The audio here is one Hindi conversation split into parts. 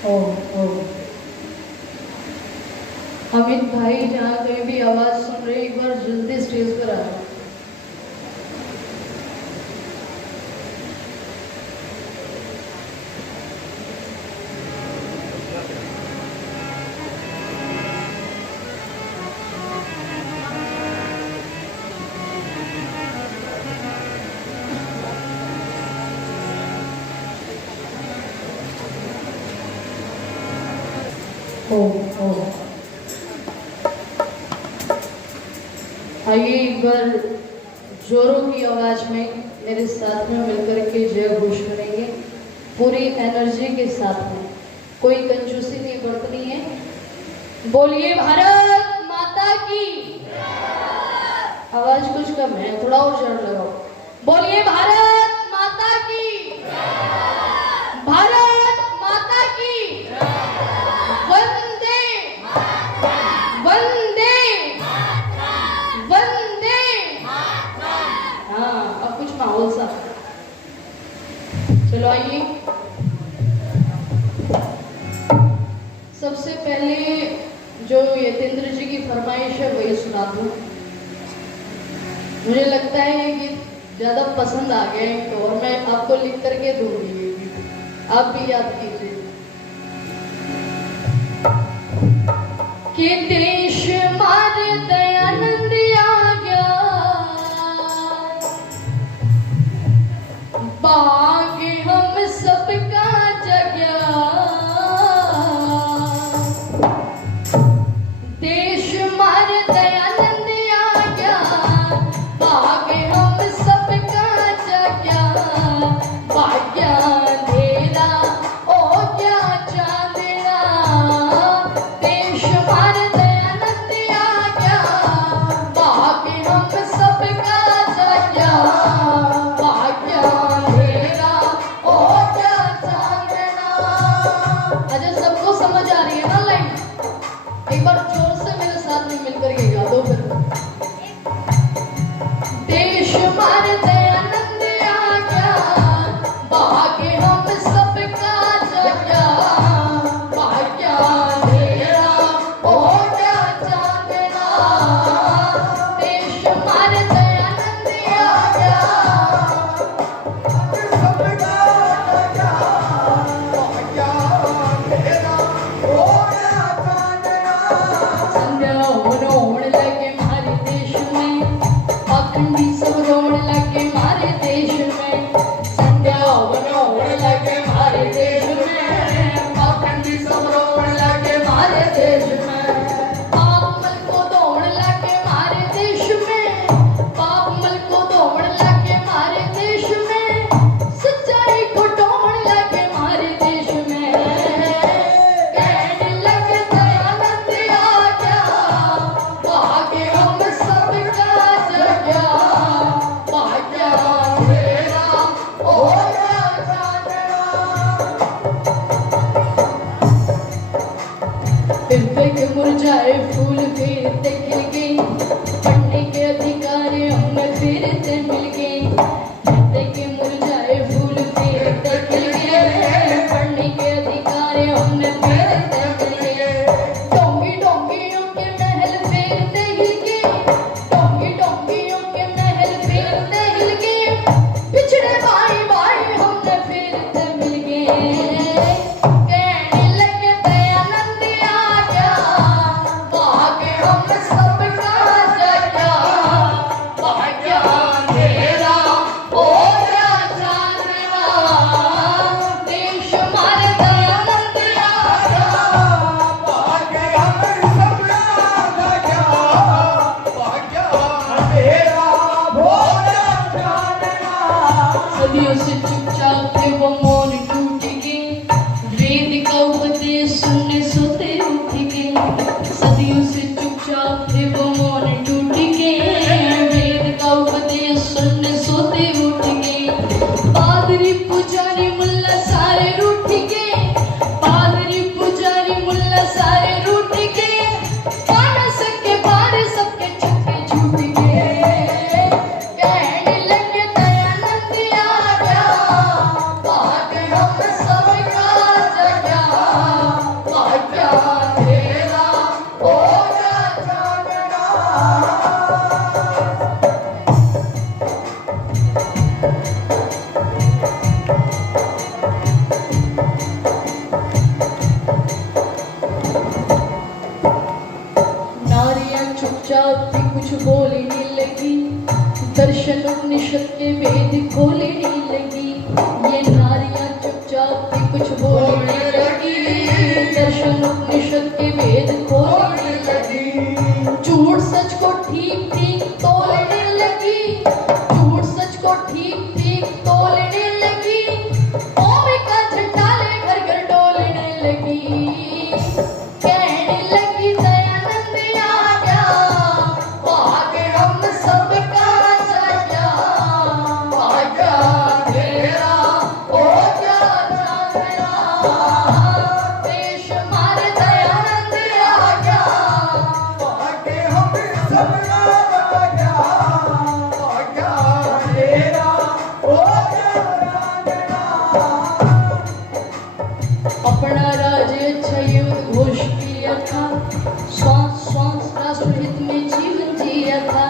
ओ ओ अमित भाई, जहाँ कहीं भी आवाज सुन रहे एक बार जल्दी स्टेज पर आ जाओ। ओ ओ आइए एक बार जोरों की आवाज में मेरे साथ में मिलकर के जय घोष करेंगे, पूरी एनर्जी के साथ में। कोई कंजूसी नहीं बरतनी है। बोलिए भारत माता की। आवाज कुछ कम है, थोड़ा और जोर लगाओ। बोलिए भारत माता की। भारत माता की। वंदे वंदे वंदे। हाँ, अब कुछ माहौल सा। चलो आइए, सबसे पहले जो यतेंद्र जी की फरमाइश है वही सुना दूं। मुझे लगता है ये गीत ज्यादा पसंद आ गया है तो, और मैं आपको लिख करके दूंगी ये गीत, आप भी याद कीजिए। कि देश मारे दयानंद आ गया, बाग हम सबका जगया। देश मारे दयानंद आ गया, बाग हम सबका जगया। भाग्या अंधेरा ओ क्या चांदना, देश मारे दयानंद आ गया, बाग हम सबका जगया। भाग्या अंधेरा ओ क्या चांदना। अच्छा, सबको समझ आ रही है ना लाइन? एक बार जोर से मेरे साथ में मिलकर के गा दो फिर। देश मारे दयानंद आ गया, भाग्य हम सबका जगया। भाग्या अंधेरा ओ क्या चांदना, देश मारे दयानंद आ गया। संध्या होने लगे हमारे देश में, पाखंडी सब रोने लगे हमारे देश में। संध्या होने लगे हमारे देश में, पाखंडी सब रोने लगे हमारे देश में। पाप मल को दौड़ने लगे हमारे देश में, पाप मल को दौड़ने लगे हमारे देश में। सच्चाई को ढूंढने लगे हमारे देश में। कहने लगे दयानंद आ गया, भाग्य हम सबका जगया। भाग्या अंधेरा ओ क्या चांदना। फिरते के मुरझाए फूल फिरते खिल गए, पढ़ने के अधिकार हमें फिरते मिल गए। फिरते के मुरझाए फूल फिरते खिल गए, पढ़ने के अधिकार हमें फिरते मिल गए। डोंगी डोंगियों के महल फिरते हिल गए, डोंगी डोंगियों के महल फिरते हिल गए। पिछड़े भाई भाई हमने फिरते मिल गए। कहने लगे दयानंद आ गया, भाग्य हम सबका जगया। भाग्या अंधेरा कुछ बोलने लगी, दर्शन उपनिषद के वेद खोलने लगी। ये नारियां चुपचाप थी, कुछ बोलने लगी, दर्शन उपनिषद के वेद खोलने लगी। झूठ सच को ठीक ठीक तोलने लगी, झूठ सच को ठीक ठीक तोलने लगी। ओमिका झटाले घर घर डोलने लगी, कहने लगी दयानंद आ गया, भाग्य हम सबका जाया, भाग्य तेरा हो गया जागरा। देश हमारे दयानंद आ गया, भाग्य हम सबका जाया, भाग्य तेरा हो गया जागरा। अपना राज्य अच्छा युद्ध घोष किया था, श्वास श्वास राष्ट्रहित में जीवन जिया था।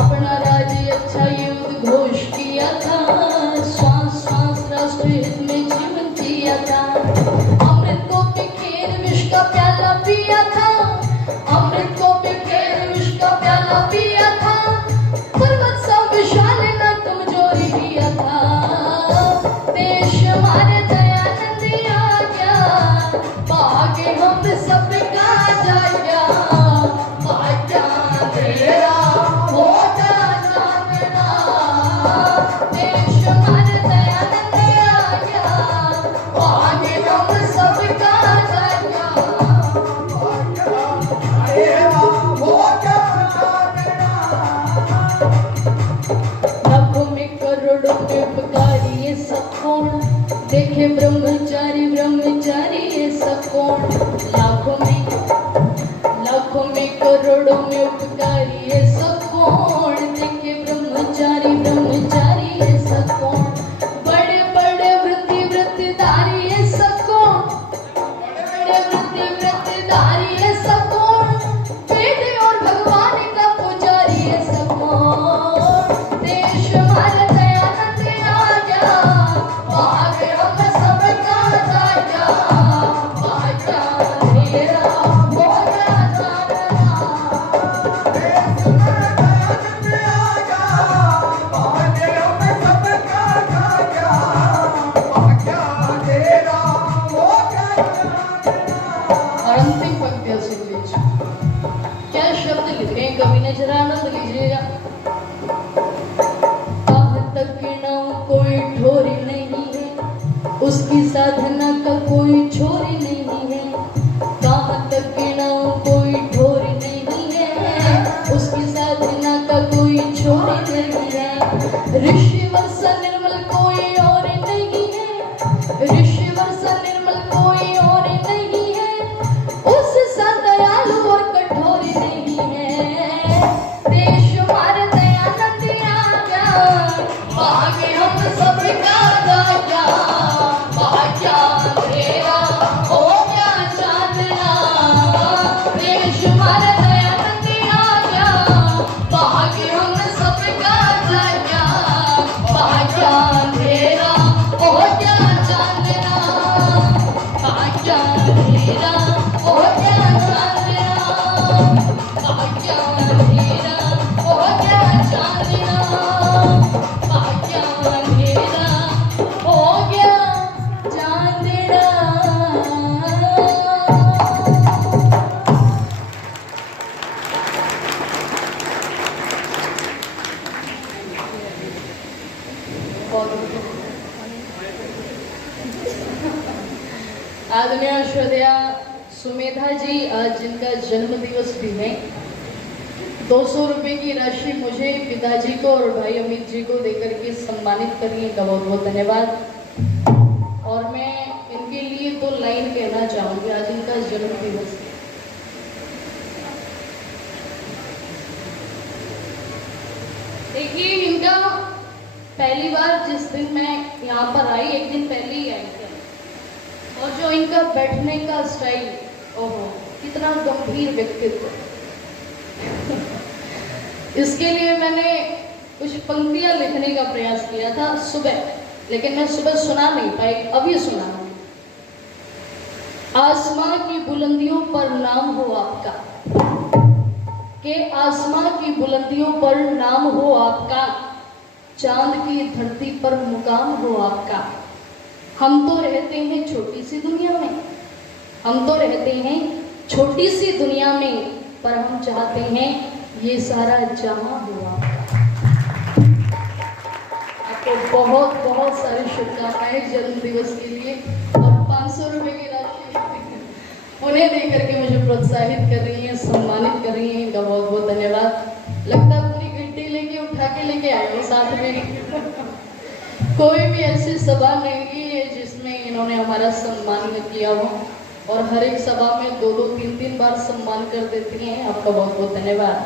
अपना राज्य अच्छा युद्ध घोष किया था, श्वास श्वास राष्ट्रहित में जीवन जिया था। अमृत को बिखेर विष का प्याला पिया था, अमृत को बिखेर विष का प्याला पिया था। पर्वत सा विशाल न कमजोरी किया था। देश हमारे दयानंद आ गया, भाग्य हम सबका जाया, भाग्य तेरा हो गया जागरा। देश हमारे दयानंद आ गया, भाग्य हम सबका जाया, भाग्य तेरा हो गया जागरा। लाखों में करोड़ों में उपकारी ये सब कौन, देखे ब्रह्मचारी ब्रह्मचारी ये सब कौन। लाखों में करोड़ों में उपकारी ये सब कौन, देखे ब्रह्मचारी ब्रह्मचारी ये सब कौन। बड़े बड़े वृत्ति वृत्तिधारी ये सब कौन, बड़े वृत्ति वृत्तिधारी ये सब कौन। वेद और भगवान का पुजारी ये सब कौन। देश हमारे दयानंद आ गया, भाग्य हम सबका जाया, भाग्य तेरा हो गया जागरा। देश हमारा दयानंद आ गया, भाग्य हम सबका जाया, भाग्य तेरा हो गया जागरा। और अंतिम पंक्तियां सुन लीजिए, क्या शब्द लिखे हैं कवि ने, जरा आनंद लीजिएगा। कहाँ तक न कोई ठोरी नहीं है, उसकी साधना का कोई छोरी नहीं है। कहाँ तक न कोई ठोरी नहीं है, उसकी साधना का कोई छोरी नहीं है। ऋषिवर सा निर्मल कोई और नहीं है, ऋषिवर सा निर्मल कोई और नहीं है। उस सा दयालु और कठोर नहीं है। देश हमारे दयानंद आ गया, भाग्य हम सबका जाया, भाग्य तेरा हो गया जागरा। देश हमारे दयानंद आ गया, भाग्य हम सबका जाया, भाग्य तेरा हो गया जागरा, भाग्य तेरा हो गया जागरा, भाग्य तेरा हो गया जागरा, भाग्य तेरा हो गया जागरा। आदरणीय श्रद्धेय सुमेधा जी, आज जिनका जन्म दिवस भी है, 200 रुपए की राशि मुझे, पिताजी को और भाई अमित जी को देकर के सम्मानित करने का बहुत बहुत धन्यवाद। और मैं इनके लिए 2 लाइन कहना चाहूँगी, आज इनका जन्म दिवस है। देखिए, इनका पहली बार जिस दिन मैं यहाँ पर आई, एक दिन पहले ही आई थी, और जो इनका बैठने का स्टाइल, ओहो कितना गंभीर व्यक्तित्व। इसके लिए मैंने कुछ पंक्तियां लिखने का प्रयास किया था सुबह, लेकिन मैं सुबह सुना नहीं पाई, अभी सुना। आसमां की बुलंदियों पर नाम हो आपका, कि आसमां की बुलंदियों पर नाम हो आपका, चांद की धरती पर मुकाम हो आपका। हम तो रहते हैं छोटी सी दुनिया में, हम तो रहते हैं छोटी सी दुनिया में, पर हम चाहते हैं ये सारा जहां हो आपका। आपको बहुत बहुत सारी शुभकामनाएं जन्म दिवस के लिए। और 500 रुपए की राशि उन्हें देकर के मुझे प्रोत्साहित कर रही हैं, सम्मानित कर रही हैं, इनका बहुत बहुत धन्यवाद। लगता है पूरी गिट्टी लेके उठा के लेके आए हो साथ में। कोई भी ऐसी सभा नहीं है जिसमें इन्होंने हमारा सम्मान न किया हो, और हर एक सभा में 2-2, 3-3 बार सम्मान कर देती हैं। आपका बहुत बहुत धन्यवाद।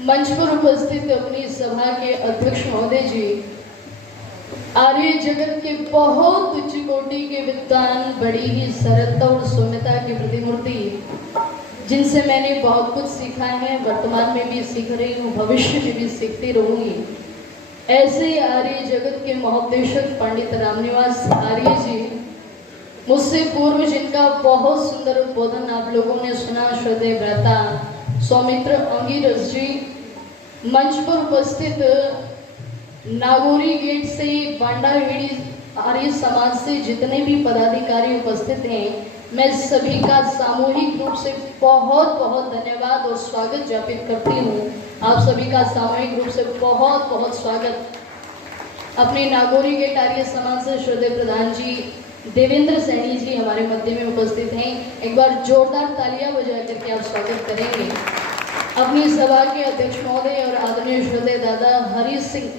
मंच पर उपस्थित अपनी सभा के अध्यक्ष महोदय जी, आर्य जगत के बहुत उच्च कोटि के विद्वान, बड़ी ही सरलता और सौम्यता की प्रतिमूर्ति, जिनसे मैंने बहुत कुछ सीखा है, वर्तमान में भी सीख रही हूँ, भविष्य में भी सीखती रहूंगी। ऐसे आर्य जगत के महोपदेशक पंडित रामनिवास आर्य जी, मुझसे पूर्व जिनका बहुत सुंदर उद्बोधन आप लोगों ने सुना, श्रद्धेय भ्राता सौमित्र अंगिरस जी, मंच पर उपस्थित नागौरी गेट से बांडाहेड़ी आर्य समाज से जितने भी पदाधिकारी उपस्थित हैं, मैं सभी का सामूहिक रूप से बहुत बहुत धन्यवाद और स्वागत ज्ञापित करती हूँ। आप सभी का सामूहिक रूप से बहुत बहुत स्वागत। अपने नागौरी गेट आर्य समाज से श्रद्धेय प्रधान जी देवेंद्र सैनी जी हमारे मध्य में उपस्थित हैं। एक बार जोरदार तालियां बजा करके आप स्वागत करेंगे। अपनी सभा के अध्यक्ष महोदय और आदरणीय श्रद्धेय दादा हरि सिंह,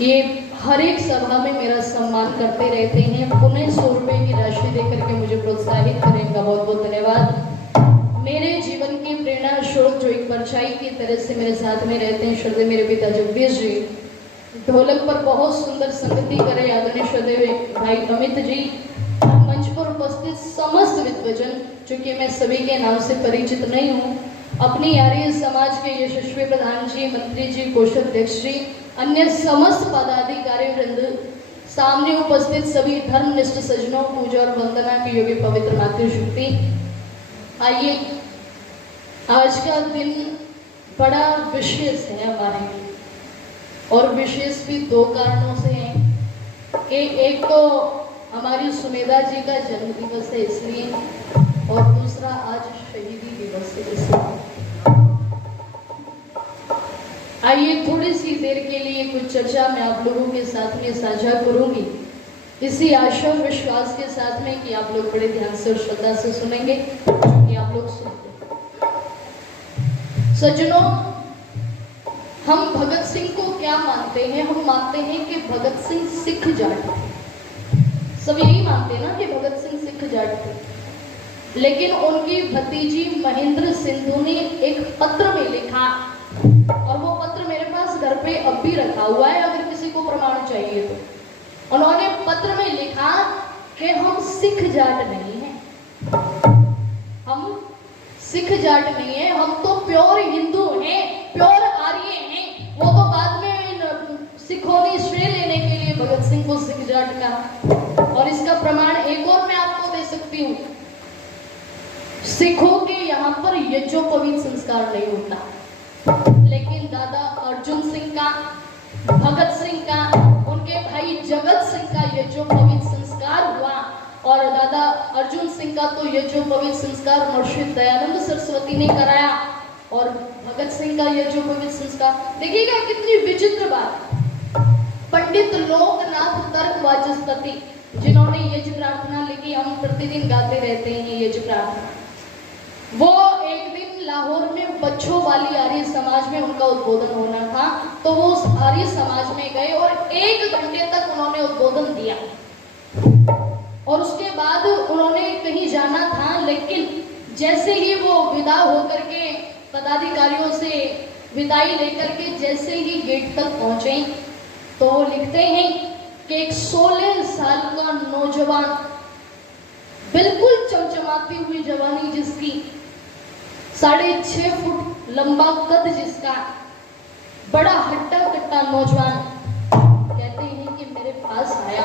ये हर एक सभा में मेरा सम्मान करते रहते हैं। पुनः 100 रुपए की राशि देकर के मुझे प्रोत्साहित करें, का बहुत बहुत धन्यवाद। मेरे जीवन की प्रेरणा स्रोत जो एक परछाई की तरह से मेरे साथ में रहते हैं, श्रद्धेय मेरे पिता जगदीश जी, ढोलक पर बहुत सुंदर संगति करे आदरणीय श्रद्धेय भाई अमित जी, मंच पर उपस्थित समस्त विद्वजन, चूंकि मैं सभी के नाम से परिचित नहीं हूँ, अपनी आर्य समाज के यशस्वी प्रधान जी, मंत्री जी, कोषाध्यक्ष जी, अन्य समस्त पदाधिकारी वृंद, सामने उपस्थित सभी धर्मनिष्ठ सज्जनों, पूजा और वंदना की योग्य पवित्र मातृशक्ति। आइए, आज का दिन बड़ा विशेष है हमारे लिए, और विशेष भी 2 कारणों से है कि एक तो हमारी सुमेधा जी का जन्म दिवस है इसलिए, और दूसरा आज शहीदी दिवस है इसलिए। आइए, थोड़ी सी देर के लिए कुछ चर्चा मैं आप लोगों के साथ में साझा करूंगी, इसी आशा और विश्वास के साथ में कि आप लोग बड़े ध्यान से और श्रद्धा से सुनेंगे, कि आप लोग सुनते। सज्जनों, हम भगत सिंह को क्या मानते हैं? हम मानते हैं कि भगत सिंह सिख जाट थे। सब यही मानते हैं ना कि भगत सिंह सिख जाट थे, लेकिन उनकी भतीजी महेंद्र सिंधु ने एक पत्र में लिखा, और वो पत्र मेरे पास घर पे अब भी रखा हुआ है, अगर किसी को प्रमाण चाहिए तो। उन्होंने पत्र में लिखा कि हम सिख जाट नहीं हैं, हम सिख जाट नहीं है, हम तो प्योर हिंदू हैं, प्योर आर्य हैं। वो तो बाद में सिखों ने श्रेय लेने के लिए भगत सिंह को सिख जाट कहा, और इसका प्रमाण एक और मैं आपको दे सकती हूँ। सिखों के यहाँ पर यज्ञोपवीत संस्कार नहीं होता, लेकिन दादा अर्जुन सिंह का, भगत सिंह का, उनके भाई जगत सिंह का यज्ञोपवीत संस्कार हुआ, और दादा अर्जुन सिंह का तो यज्ञोपवीत संस्कार महर्षि दयानंद सरस्वती ने कराया, और भगत सिंह का यज्ञोपवीत संस्कार, देखिएगा कितनी विचित्र बात। पंडित लोकनाथ तर्क वाचस्पति, जिन्होंने यज्ञ प्रार्थना लिखी, हम प्रतिदिन गाते रहते हैं यज्ञ प्रार्थना, वो एक दिन लाहौर में बच्चों वाली आर्य समाज में उनका उद्बोधन होना था, तो वो उस आर्य समाज में गए और 1 घंटे तक उन्होंने उद्बोधन दिया, और उसके बाद उन्होंने कहीं जाना था, लेकिन जैसे ही वो विदा होकर के पदाधिकारियों से विदाई लेकर के जैसे ही गेट तक पहुंचे, तो वो लिखते हैं कि एक 16 साल का नौजवान, बिल्कुल चमचमाती हुई जवानी जिसकी, 6.5 फुट लंबा कद जिसका, बड़ा हट्टा कट्टा नौजवान, कहते हैं कि मेरे पास आया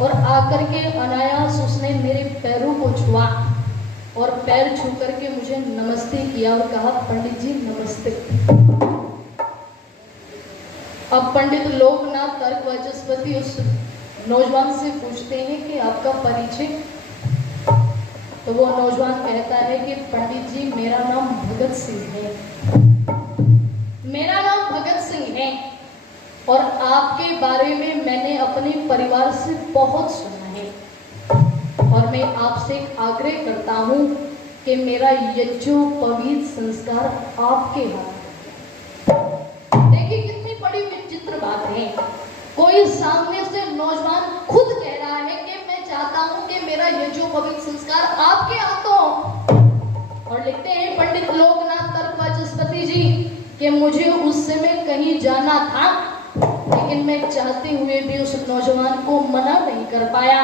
और आकर के अनायास उसने मेरे पैरों को छुआ और पैर छू करके मुझे नमस्ते किया और कहा, पंडित जी नमस्ते। अब पंडित लोकनाथ तर्क वाचस्पति उस नौजवान से पूछते हैं कि आपका परिचय? तो वो नौजवान कहता है कि पंडित जी मेरा नाम भगत सिंह है, मेरा नाम भगत सिंह है, और आपके बारे में मैंने अपने परिवार से बहुत सुना है, और मैं आपसे एक आग्रह करता हूँ कि मेरा यज्ञोपवीत संस्कार आपके हाथ। देखिए कितनी बड़ी विचित्र बात है। कोई सामने से नौजवान खुद कह रहा है कि मैं चाहता हूँ कि मेरा यज्ञोपवीत संस्कार आपके हाथों। और लिखते हैं पंडित लोकनाथ तर्क वाचस्पति जी कि मुझे उस समय कहीं जाना था, लेकिन मैं चाहते हुए भी उस नौजवान को मना नहीं कर पाया,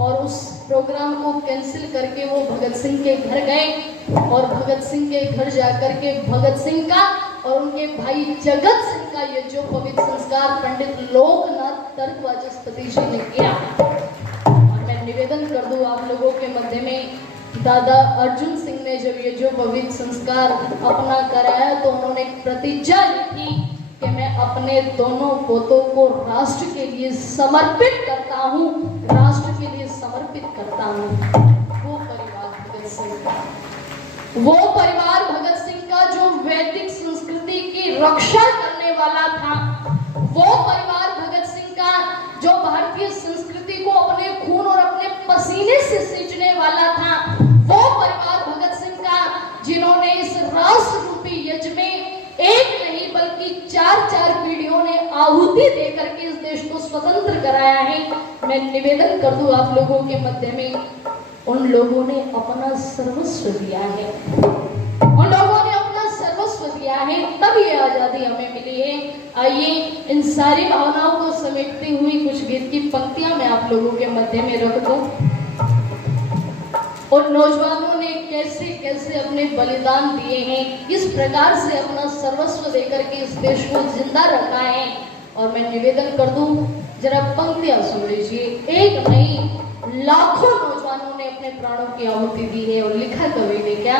और उस प्रोग्राम को कैंसिल करके वो भगत सिंह के घर गए, और भगत सिंह के घर जाकर के भगत सिंह का और उनके भाई जगत सिंह का यज्ञोपवीत संस्कार पंडित लोकनाथ तर्क वाचस्पति जी ने किया। और मैं निवेदन कर दूं आप लोगों के मध्य में, दादा अर्जुन सिंह ने जब यज्ञोपवीत संस्कार अपना कराया तो उन्होंने एक प्रतिज्ञा ली थी कि मैं अपने दोनों पोतों को राष्ट्र के लिए समर्पित करता हूँ, राष्ट्र के लिए समर्पित करता हूँ। वो परिवार भगत सिंह का, वो परिवार भगत सिंह का जो वैदिक संस्कृति की रक्षा करने वाला था, वो परिवार भगत सिंह का जो भारतीय संस्कृति को अपने खून और अपने पसीने से सींचने वाला था, वो परिवार भगत सिंह का जिन्होंने इस राष्ट्र रूपी यज्ञ में एक नहीं बल्कि 4 पीढ़ियों ने आहुति देकर के इस देश को स्वतंत्र कराया है। मैं निवेदन कर दूं आप लोगों के मध्य में, उन लोगों ने अपना सर्वस्व दिया है, उन लोगों ने अपना सर्वस्व दिया है, तब ये आजादी हमें मिली है। आइए इन सारी भावनाओं को समेटती हुई कुछ गीत की पंक्तियां मैं आप लोगों के मध्य में रख दूं। और नौजवानों ने कैसे कैसे अपने बलिदान दिए हैं, किस प्रकार से अपना सर्वस्व देकर के इस देश को जिंदा रखा है। और मैं निवेदन कर दूं, जरा पंक्तियां सुन लीजिए। एक नहीं लाखों नौजवानों ने अपने प्राणों की आहुति दी है, और लिखा कवि ने क्या,